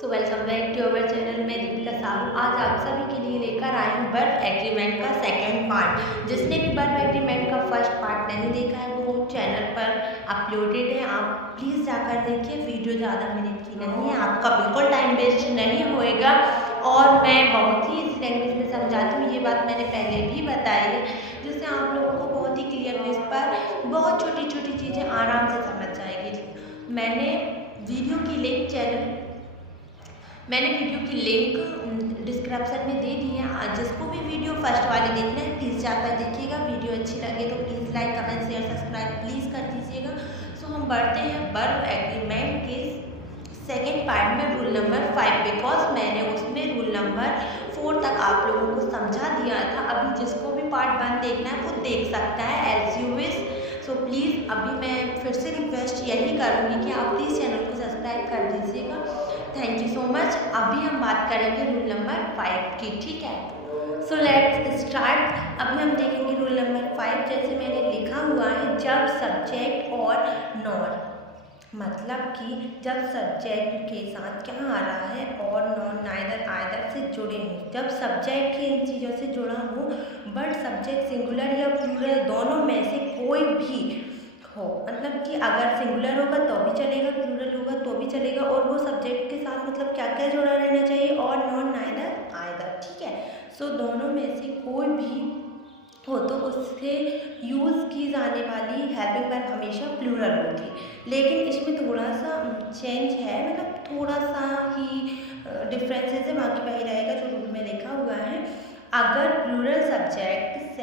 So welcome back to our channel में दीपिका साहू। आज आप सभी के लिए लेकर आई हूँ बर्फ एग्रीमेंट का सेकंड पार्ट। जिसने भी बर्फ एग्रीमेंट का फर्स्ट पार्ट नहीं देखा है वो चैनल पर अपलोडेड है, आप प्लीज़ जाकर देखिए। वीडियो ज़्यादा मिनट की नहीं है, आपका बिल्कुल टाइम वेस्ट नहीं होएगा और मैं बहुत ही इस लैंग्वेज में समझाती हूँ। ये बात मैंने पहले भी बताई है, जिससे आप लोगों को बहुत ही क्लियर बेस पर बहुत छोटी छोटी चीज़ें आराम से समझ जाएगी। मैंने वीडियो की लिंक डिस्क्रिप्शन में दे दी है। आज जिसको भी वीडियो फर्स्ट वाले देखना है प्लीज़ जाकर देखिएगा। वीडियो अच्छी लगे तो please like comment share subscribe please कर दीजिएगा। सो हम बढ़ते हैं बर्फ एग्रीमेंट के सेकेंड पार्ट में, रूल नंबर 5, बिकॉज मैंने उसमें रूल नंबर 4 तक आप लोगों को समझा दिया था। अभी जिसको भी पार्ट 1 देखना है वो देख सकता है as you wish. So please अभी मैं फिर से रिक्वेस्ट यही करूँगी कि आप प्लीज़ चैनल को सब्सक्राइब कर दीजिएगा। Thank you so much. अभी हम बात करेंगे रूल नंबर 5 की, ठीक है। So let's start. अभी हम देखेंगे रूल नंबर 5। जैसे मैंने लिखा हुआ है, जब सब्जेक्ट और नॉन, मतलब कि जब सब्जेक्ट के साथ क्या आ रहा है और नॉन नाइदर आइदर से जुड़े हों। जब सब्जेक्ट के इन चीज़ों से जुड़ा हो बट सब्जेक्ट सिंगुलर या प्लूरल दोनों में से कोई भी हो, मतलब कि अगर सिंगुलर होगा तो भी चलेगा, प्लूरल होगा तो भी चलेगा, और वो सब्जेक्ट के साथ मतलब क्या क्या जुड़ा रहना चाहिए, और नॉन नाइदर आइदर, ठीक है। सो दोनों में से कोई भी हो तो उससे यूज़ की जाने वाली हेल्पिंग वर्ब हमेशा प्लूरल होगी। लेकिन इसमें थोड़ा सा चेंज है, मतलब थोड़ा सा ही डिफरेंसेस है, बाकी वही रहेगा जो रूल में लिखा हुआ है। अगर प्लूरल सब्जेक्ट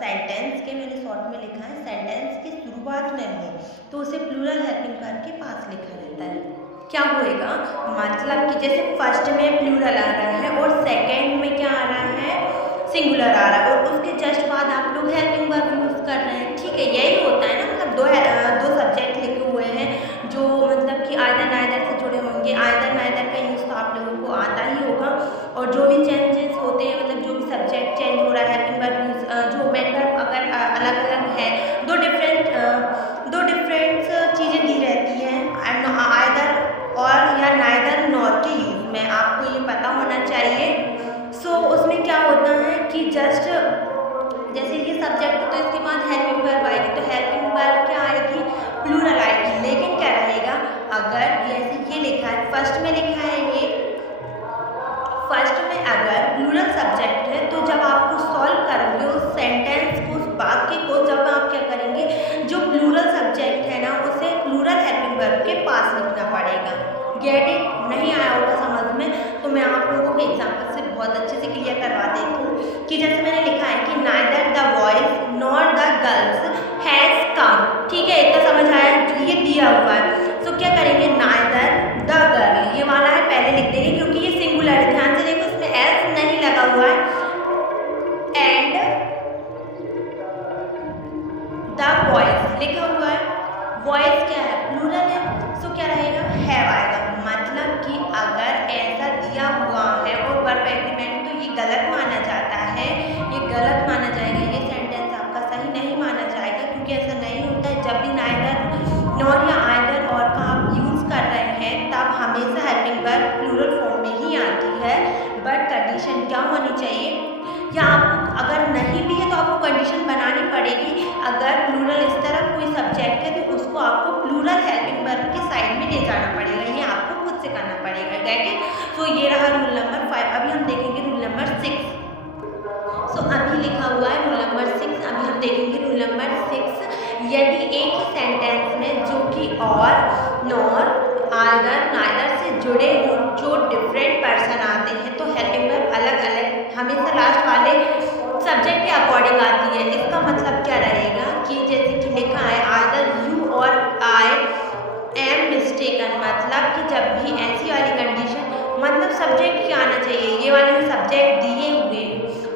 सेंटेंस के, मैंने शॉर्ट में लिखा है, सेंटेंस की शुरुआत में हो तो उसे प्लूरल हेल्पिंग वर्ब के पास लिखा रहता है। क्या होएगा, मतलब कि जैसे फर्स्ट में प्लूरल आ रहा है और सेकंड में क्या आ रहा है, सिंगुलर आ रहा है, और उसके जस्ट बाद आप लोग हेल्पिंग वर्ब यूज़ कर रहे हैं, ठीक है। यही होता है ना, मतलब दो सब्जेक्ट लिखे हुए हैं जो मतलब कि आइदर नाइदर से जुड़े होंगे। आइदर नाइदर का यूज़ तो आप लोगों को आता ही होगा, और जो भी चेंजेस होते हैं, मतलब जो भी सब्जेक्ट चेंज हो रहा है, हेल्पिंग वर्ब यूज़, जो मेथड अगर अलग अलग है, दो डिफरेंट चीज़ें दी रहती हैं आइदर और या नाइदर नॉर के यूज़ में, आपको ये पता होना चाहिए। सो उसमें क्या होता है कि जस्ट जैसे ये सब्जेक्ट है तो इसके बाद हेल्पिंग वर्ब आएगी, तो हेल्पिंग वर्ब क्या आएगी, प्लूरल आएगी। लेकिन क्या रहेगा, अगर जैसे ये लिखा है, फर्स्ट में लिखा है, ये फर्स्ट में अगर प्लूरल सब्जेक्ट है तो जब आपको सॉल्व करोगे उस सेंटेंस को, उस वाक्य को, जब आप क्या करेंगे, जो प्लूरल सब्जेक्ट है ना उसे प्लूरल हेल्पिंग वर्ब के पास लिखना पड़ेगा। Get it? नहीं आया होगा समझ में, तो मैं आप लोगों के एग्जाम्पल से बहुत अच्छे से क्लियर करवा देती हूँ कि जैसे मैंने लिखा है कि neither the boys nor the girls has come, ठीक है, इतना समझ आया, ये दिया हुआ है। तो क्या करेंगे, नाइदर द गर्ल, ये वाला है पहले लिख देंगे क्योंकि ये सिंगुलर है, ध्यान से देखो इसमें एस नहीं लगा हुआ है, एंड द बॉयज लिखा हुआ है। बॉयज क्या है, प्लूरल है, सो क्या रहेगा, हैव आएगा। मतलब कि अगर ऐसा दिया हुआ है और वर्ब एग्रीमेंट, तो ये गलत माना जाता है, ये गलत माना जाएगा, ये सेंटेंस आपका सही नहीं माना जाएगा, क्योंकि ऐसा नहीं होता है। जब भी नाइदर नॉर या आइदर और का आप यूज़ कर रहे हैं तब हमेशा हेल्पिंग वर्ब प्लूरल फॉर्म में ही आती है, बट कंडीशन क्या होनी चाहिए, या आपको अगर नहीं भी है तो आपको कंडीशन बनानी पड़ेगी। अगर प्लूरल इस तरह कोई सब्जेक्ट है तो उसको आपको प्लूरल हेल्पिंग वर्ब के साइड में ले जाना पड़ेगा, ये आपको खुद से करना पड़ेगा, गेट इट। तो ये रहा रूल नंबर 5। अभी हम देखेंगे रूल नंबर 6। सो अभी लिखा हुआ है रूल नंबर 6, अभी हम देखेंगे रूल नंबर 6। यदि एक ही सेंटेंस में जो कि और नॉर आइदर नाइदर से जुड़े हों, जो डिफरेंट पर्सन आते हैं, तो हेल्पिंग वर्ब अलग अलग हमेशा लास्ट वाले सब्जेक्ट के अकॉर्डिंग आती है। इसका मतलब क्या रहेगा कि जैसे कि लिखा है आइदर यू और आई एम मिस्टेकन, मतलब कि जब भी ऐसी वाली कंडीशन, मतलब सब्जेक्ट क्या आना चाहिए, ये वाले जो सब्जेक्ट दिए हुए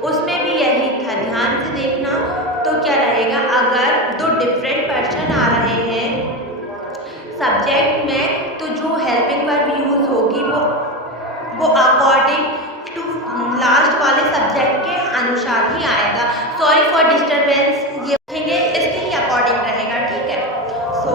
उसमें भी यही था, ध्यान से देखना। तो क्या रहेगा, अगर दो डिफरेंट पर्सन आ रहे हैं सब्जेक्ट में, तो जो हेल्पिंग वर्ब यूज़ होगी वो अकॉर्डिंग टू लास्ट वाले सब्जेक्ट के अनुसार ही आएगा। सॉरी फॉर डिस्टर्बेंस, ये देखेंगे इसके ही अकॉर्डिंग रहेगा, ठीक है। सो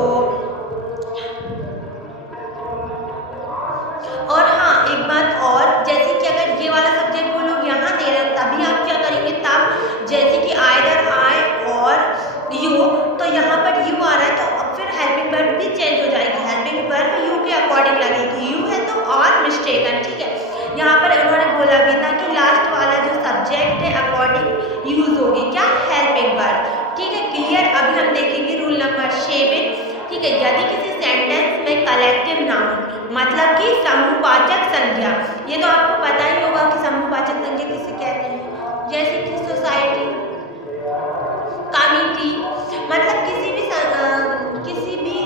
चेंज हो जाएगी, हेल्पिंग वर्ब यू के अकॉर्डिंग लगेगी, यू है तो और मिस्टेकन, ठीक है। यहाँ पर उन्होंने बोला भी था कि लास्ट वाला जो सब्जेक्ट है अकॉर्डिंग यूज होगी क्या, हेल्पिंग वर्ब, ठीक है, क्लियर। अभी हम देखेंगे रूल नंबर 7, ठीक है। यदि किसी सेंटेंस में कलेक्टिव नाउन मतलब कि समूहवाचक संज्ञा, ये तो आपको पता ही होगा कि समूहवाचक संज्ञा किसे कहते हैं, जैसे कि सोसाइटी, कमिटी, मतलब किसी भी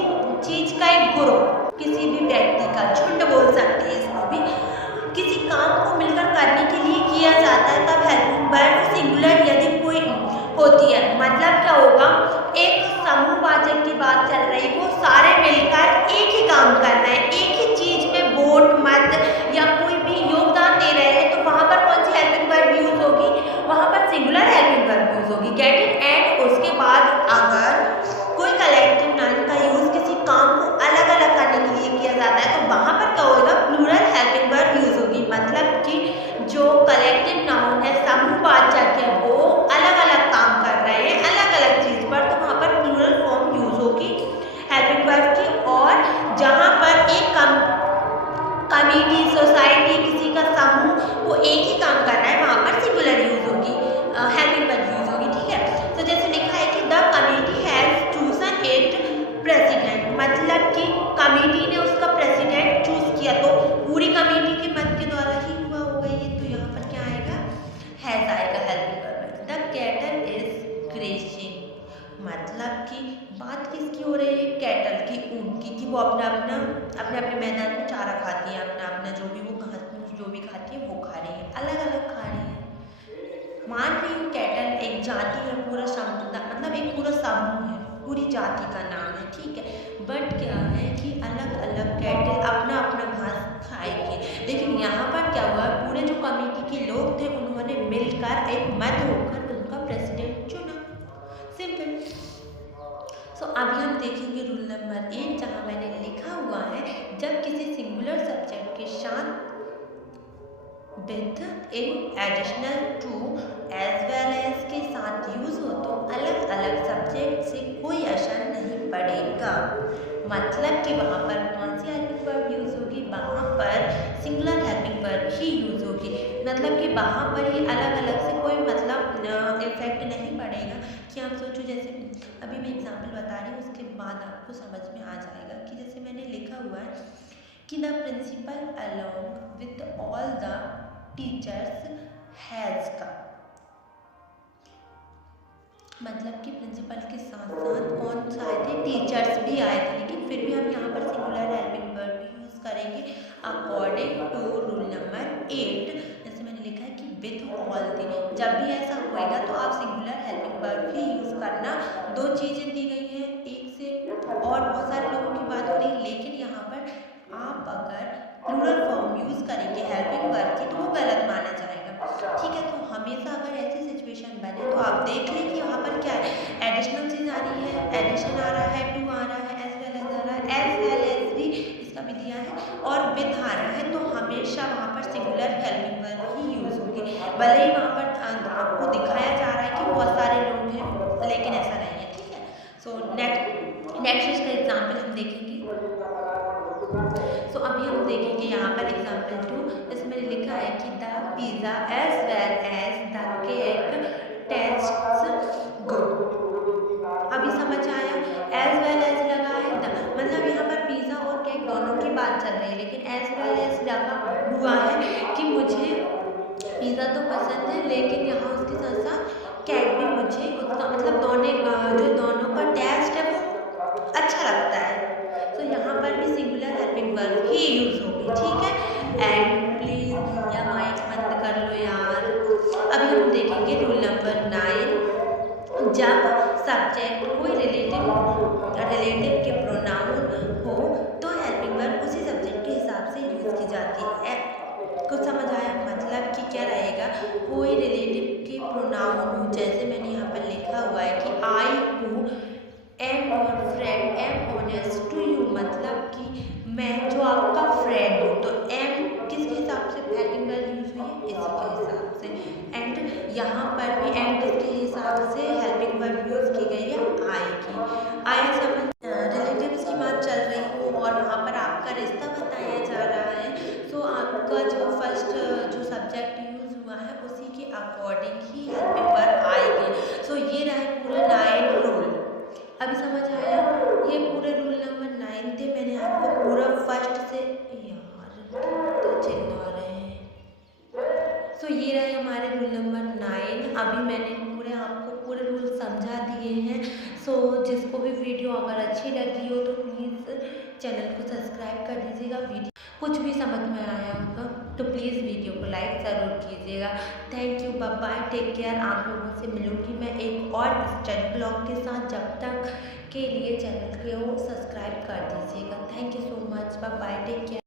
चीज का एक ग्रुप, किसी भी व्यक्ति का झुंड बोल सकते हैं इसको भी, किसी काम को मिलकर करने के लिए किया जाता है, तब हेल्पिंग वर्ब सिंगुलर यदि कोई होती है, मतलब क्या होगा, एक समूहवाचक की बात चल रही, वो सारे मिलकर एक ही काम कर रहे हैं, एक ही चीज में वोट मत या कोई भी योगदान दे रहे हैं, तो वहां पर कौन सी हेल्पिंग वर्ब यूज होगी, वहां पर सिंगुलर हेल्पिंग वर्ब यूज होगी, गेट इट। एंड उसके बाद अगर कोई कलेक्टिव नाउन का यूज किसी काम को अलग अलग करने के लिए किया जाता है, तो वहां पर क्या होगा, प्लूरल हेल्पिंग वर्ब यूज होगी, मतलब कि जो कलेक्टिव नाउन है, समूहवाचक है, वो अलग अलग काम कर रहे हैं अलग अलग चीज पर, तो वहां पर प्लूरल फॉर्म यूज होगी हेल्पिंग वर्ब की। और जहां पर एक कमिटी, सोसाइटी, किसी का समूह वो एक ही काम कर रहा है, वहां पर सिंगुलर यूज होगी, हेल्पिंग वर्ब यूज होगी, ठीक है। तो जैसे लिखा है कि the committee has chosen it president, मतलब कि कमिटी ने उसका प्रेसिडेंट चूज किया, तो पूरी कमिटी के मत के द्वारा ही हुआ होगा ये, तो यहाँ पर क्या आएगा, हैज आएगा helping verb. The cattle is grazing, मतलब कि बात किसकी हो रही है, कैटल की, ऊंट की, कि वो अपने मैदान में चारा खाती है, अपना जो भी खाती है वो खा रही है, अलग अलग खा रही है। मान रही हूँ कैटल एक जाति है, पूरा समुदाय, मतलब एक पूरा समूह है, पूरी जाति का नाम है, ठीक है। बट क्या है कि अलग अलग कैटल अपना अपना घास खाएंगे, लेकिन यहाँ पर क्या हुआ, पूरे जो कमेटी के लोग थे उन्होंने मिलकर एक मत होकर उनका प्रेसिडेंट चुना, सिंपल। सो अभी हम देखेंगे रूल नंबर 8, जहाँ मैंने लिखा हुआ है, जब किसी सिंगुलर सब्जेक्ट के साथ with in additional to as well as के साथ यूज हो तो अलग अलग सब्जेक्ट से कोई असर नहीं पड़ेगा, मतलब कि वहाँ पर कौन सी हेल्पिंग वर्ब यूज होगी, वहाँ पर सिंगुलर हेल्पिंग वर्ब ही यूज होगी, मतलब कि वहाँ पर ही अलग अलग से कोई मतलब इफेक्ट नहीं पड़ेगा। कि आप सोचो, जैसे अभी मैं एग्जाम्पल बता रही हूँ, उसके बाद आपको समझ में आ जाएगा कि जैसे मैंने लिखा हुआ है कि the principal along with all the teachers has का, मतलब कि प्रिंसिपल के साथ साथ कौन सा आए थे, टीचर्स भी आए थे, लेकिन फिर भी हम यहाँ पर सिंगुलर हेल्पिंग वर्ब भी यूज करेंगे अकॉर्डिंग टू रूल नंबर 8। जैसे मैंने लिखा है कि विथ ऑल दी, जब भी ऐसा होएगा तो आप सिंगुलर हेल्पिंग वर्ब ही यूज करना। दो चीजें दी गई हैं, एक से और बहुत सारे लोगों की बात हो रही है, लेकिन यहाँ पर आप अगर प्लूरल फॉर्म यूज करेंगे हेल्पिंग वर्ब की तो वो गलत माना जाएगा, ठीक है। तो हमेशा अगर ऐसी सिचुएशन बने तो आप देख लें कि यहाँ पर क्या है, एडिशनल चीज आ रही है, एडिशन आ रहा है, टू आ रहा है, एज वेल एज आ रहा है, एज वेल एज भी इसका भी दिया है, और विथ आ रहा है, तो हमेशा वहाँ पर सिंगुलर हेल्पिंग वर्ब ही यूज होगी। भले ही वहाँ पर आपको दिखाया जा रहा है कि बहुत सारे लोग हैं, लेकिन ऐसा नहीं है, ठीक है। सो नेक्स्ट इसका एग्जाम्पल हम देखेंगे। सो अभी हम देखेंगे यहाँ पर एग्जाम्पल 2, जैसे मैंने लिखा है कि the pizza as well as the cake tastes good. अभी समझ आया, एज वेल एज लगा है, मतलब यहाँ पर पिज़्ज़ा और केक दोनों की बात चल रही है, लेकिन एज वेल एज लगा हुआ है कि मुझे पिज़्ज़ा तो पसंद है, लेकिन यहाँ उसके साथ साथ केक भी मुझे उसका मतलब दोनों का टेस्ट है वो अच्छा लगता है, तो यहाँ पर भी सिंगुलर हेल्पिंग वर्ब ही यूज होगी, ठीक है। एंड प्लीज या माइक बंद कर लो यार। अभी हम देखेंगे रूल नंबर 9, जब सब्जेक्ट कोई रिलेटिव के प्रोनाउन हो तो हेल्पिंग वर्ब उसी सब्जेक्ट के हिसाब से यूज की जाती है। कुछ समझ आया, मतलब कि क्या रहेगा, कोई रिलेटिव के प्रोनाउन हो, जैसे मैंने यहाँ पर लिखा हुआ है कि आई हूँ एम और friend am honest to you, मतलब कि मैं जो आपका फ्रेंड हूँ, तो एम किसके हिसाब से हेल्पिंग वर्ब यूज हुई है, इसी के हिसाब से। एंड यहाँ पर भी एम किसके हिसाब से हेल्पिंग वर्ब यूज की गई है, आई की। आई समझ रिलेटिव्स की बात चल रिश्ता बताया जा रहा है। सो आपका जो फर्स्ट जो सब्जेक्ट यूज़ हुआ है उसी के अकॉर्डिंग ही हर पेपर आएंगे। सो ये रहा पूरा 9 रूल। अभी समझ आया? ये पूरे रूल नंबर 9 थे। मैंने आपको पूरा फर्स्ट से यार तो चिल्ला रहे हैं। सो ये रहे हमारे रूल नंबर 9। अभी मैंने आपको पूरे रूल समझा दिए हैं। सो जिसको भी वीडियो अगर अच्छी लगी हो तो प्लीज़ चैनल को सब्सक्राइब कर दीजिएगा। वीडियो कुछ भी समझ में आया होगा तो प्लीज़ वीडियो को लाइक ज़रूर कीजिएगा। Thank you, bye bye, take care. आप लोगों से मिलूँगी मैं एक और स्टडी ब्लॉग के साथ। जब तक के लिए चैनल को सब्सक्राइब कर दीजिएगा। Thank you so much, bye bye, take care.